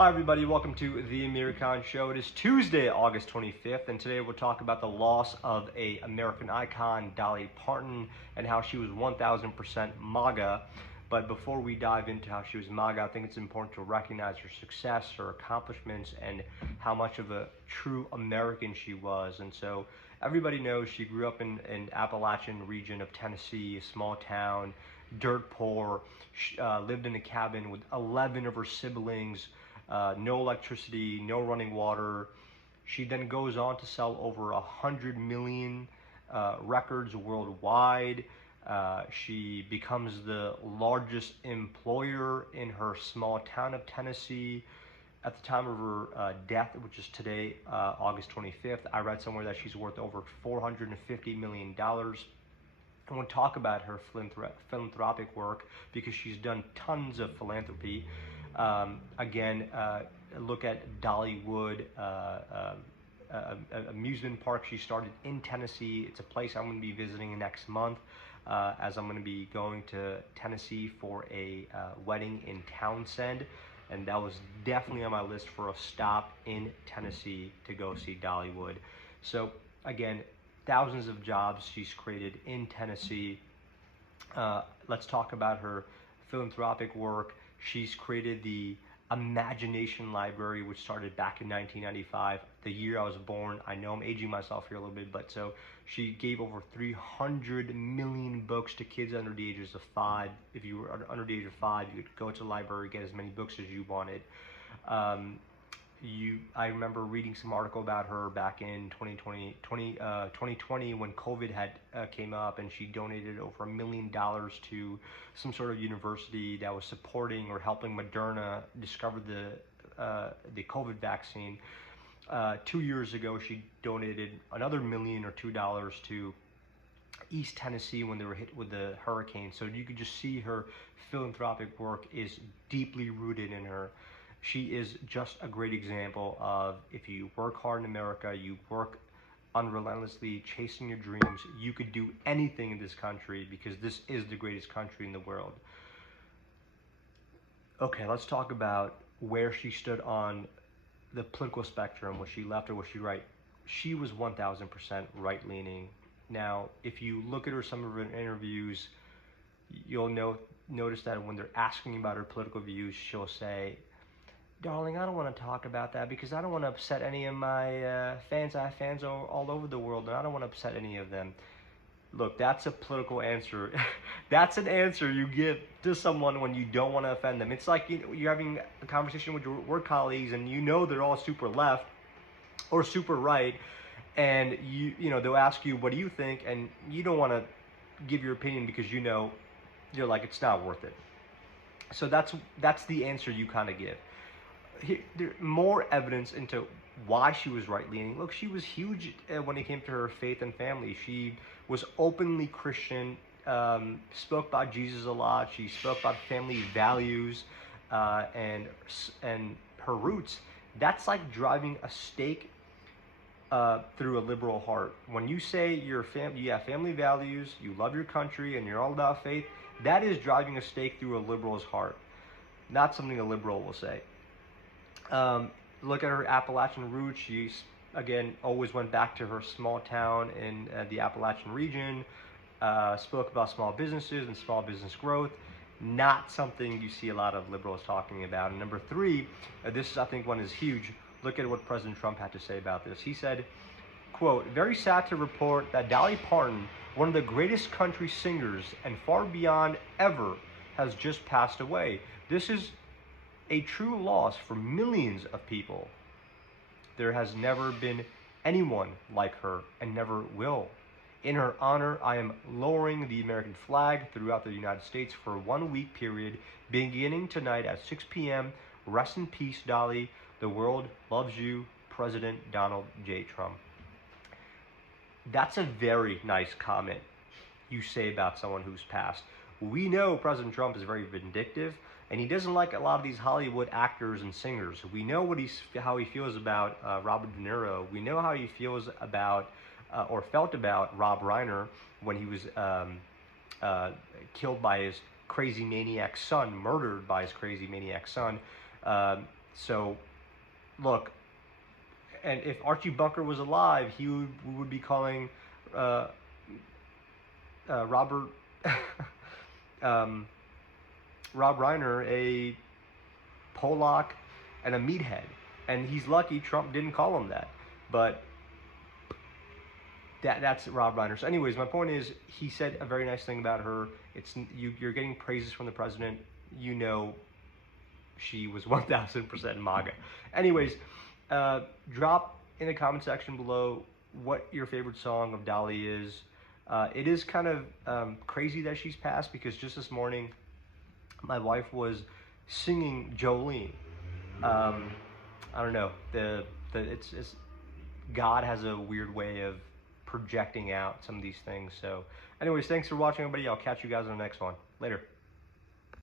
Hi everybody, welcome to the Amir Khan Show. It is Tuesday, August 25th, and today we'll talk about the loss of an American icon, Dolly Parton, and how she was 1000% MAGA. But before we dive into how she was MAGA, I think it's important to recognize her success, her accomplishments, and how much of a true American she was. And so everybody knows she grew up in Appalachian region of Tennessee, a small town, dirt poor, lived in a cabin with 11 of her siblings, no electricity, no running water. She then goes on to sell over 100 million records worldwide. She becomes the largest employer in her small town of Tennessee. At the time of her death, which is today, August 25th, I read somewhere that she's worth over $450 million. I want to talk about her philanthropic work because she's done tons of philanthropy. Look at Dollywood, amusement park she started in Tennessee. It's a place I'm going to be visiting next month, as I'm going to be going to Tennessee for a wedding in Townsend, and that was definitely on my list for a stop in Tennessee to go see Dollywood. So again, thousands of jobs she's created in Tennessee. Let's talk about her philanthropic work. She's created the Imagination Library, which started back in 1995, the year I was born. I know I'm aging myself here a little bit, but so she gave over 300 million books to kids under the ages of 5. If you were under the age of 5, you could go to the library, get as many books as you wanted. I remember reading some article about her back in 2020 when COVID had came up, and she donated over $1 million to some sort of university that was supporting or helping Moderna discover the COVID vaccine. 2 years ago, she donated another $1 million or $2 to East Tennessee when they were hit with the hurricane. So you could just see her philanthropic work is deeply rooted in her. She is just a great example of, if you work hard in America, you work unrelentlessly, chasing your dreams, you could do anything in this country because this is the greatest country in the world. Okay, let's talk about where she stood on the political spectrum. Was she left or was she right? She was 1000% right-leaning. Now, if you look at some of her interviews, you'll notice that when they're asking about her political views, she'll say, "Darling, I don't want to talk about that because I don't want to upset any of my fans. I have fans all over the world, and I don't want to upset any of them." Look, that's a political answer. That's an answer you give to someone when you don't want to offend them. It's like you're having a conversation with your work colleagues, and they're all super left or super right, and they'll ask you, "What do you think?" and you don't want to give your opinion because you're like, it's not worth it. So that's the answer you kind of give. There's more evidence into why she was right-leaning. Look, she was huge when it came to her faith and family. She was openly Christian, spoke about Jesus a lot. She spoke about family values and her roots. That's like driving a stake through a liberal heart. When you say you have family values, you love your country, and you're all about faith, that is driving a stake through a liberal's heart. Not something a liberal will say. Look at her Appalachian roots. She, again, always went back to her small town in the Appalachian region, spoke about small businesses and small business growth. Not something you see a lot of liberals talking about. And number 3, this I think one is huge. Look at what President Trump had to say about this. He said, quote, "Very sad to report that Dolly Parton, one of the greatest country singers and far beyond ever, has just passed away. This is a true loss for millions of people. There has never been anyone like her and never will. In her honor, I am lowering the American flag throughout the United States for a 1-week period, beginning tonight at 6 p.m. Rest in peace, Dolly. The world loves you, President Donald J. Trump." That's a very nice comment you say about someone who's passed. We know President Trump is very vindictive, and he doesn't like a lot of these Hollywood actors and singers. We know how he feels about Robert De Niro. We know how he feels about or felt about Rob Reiner when he was killed by his crazy maniac son, murdered by his crazy maniac son. So, look, and if Archie Bunker was alive, he would be calling uh, Robert um, Rob Reiner a Polak and a meathead, and he's lucky Trump didn't call him that. But that's Rob Reiner. So, anyways, my point is, he said a very nice thing about her. It's you're getting praises from the president. You know, she was 1,000% MAGA. Anyways, drop in the comment section below what your favorite song of Dolly is. It is kind of crazy that she's passed, because just this morning, my wife was singing Jolene. I don't know. It's God has a weird way of projecting out some of these things. So, anyways, thanks for watching, everybody. I'll catch you guys on the next one. Later.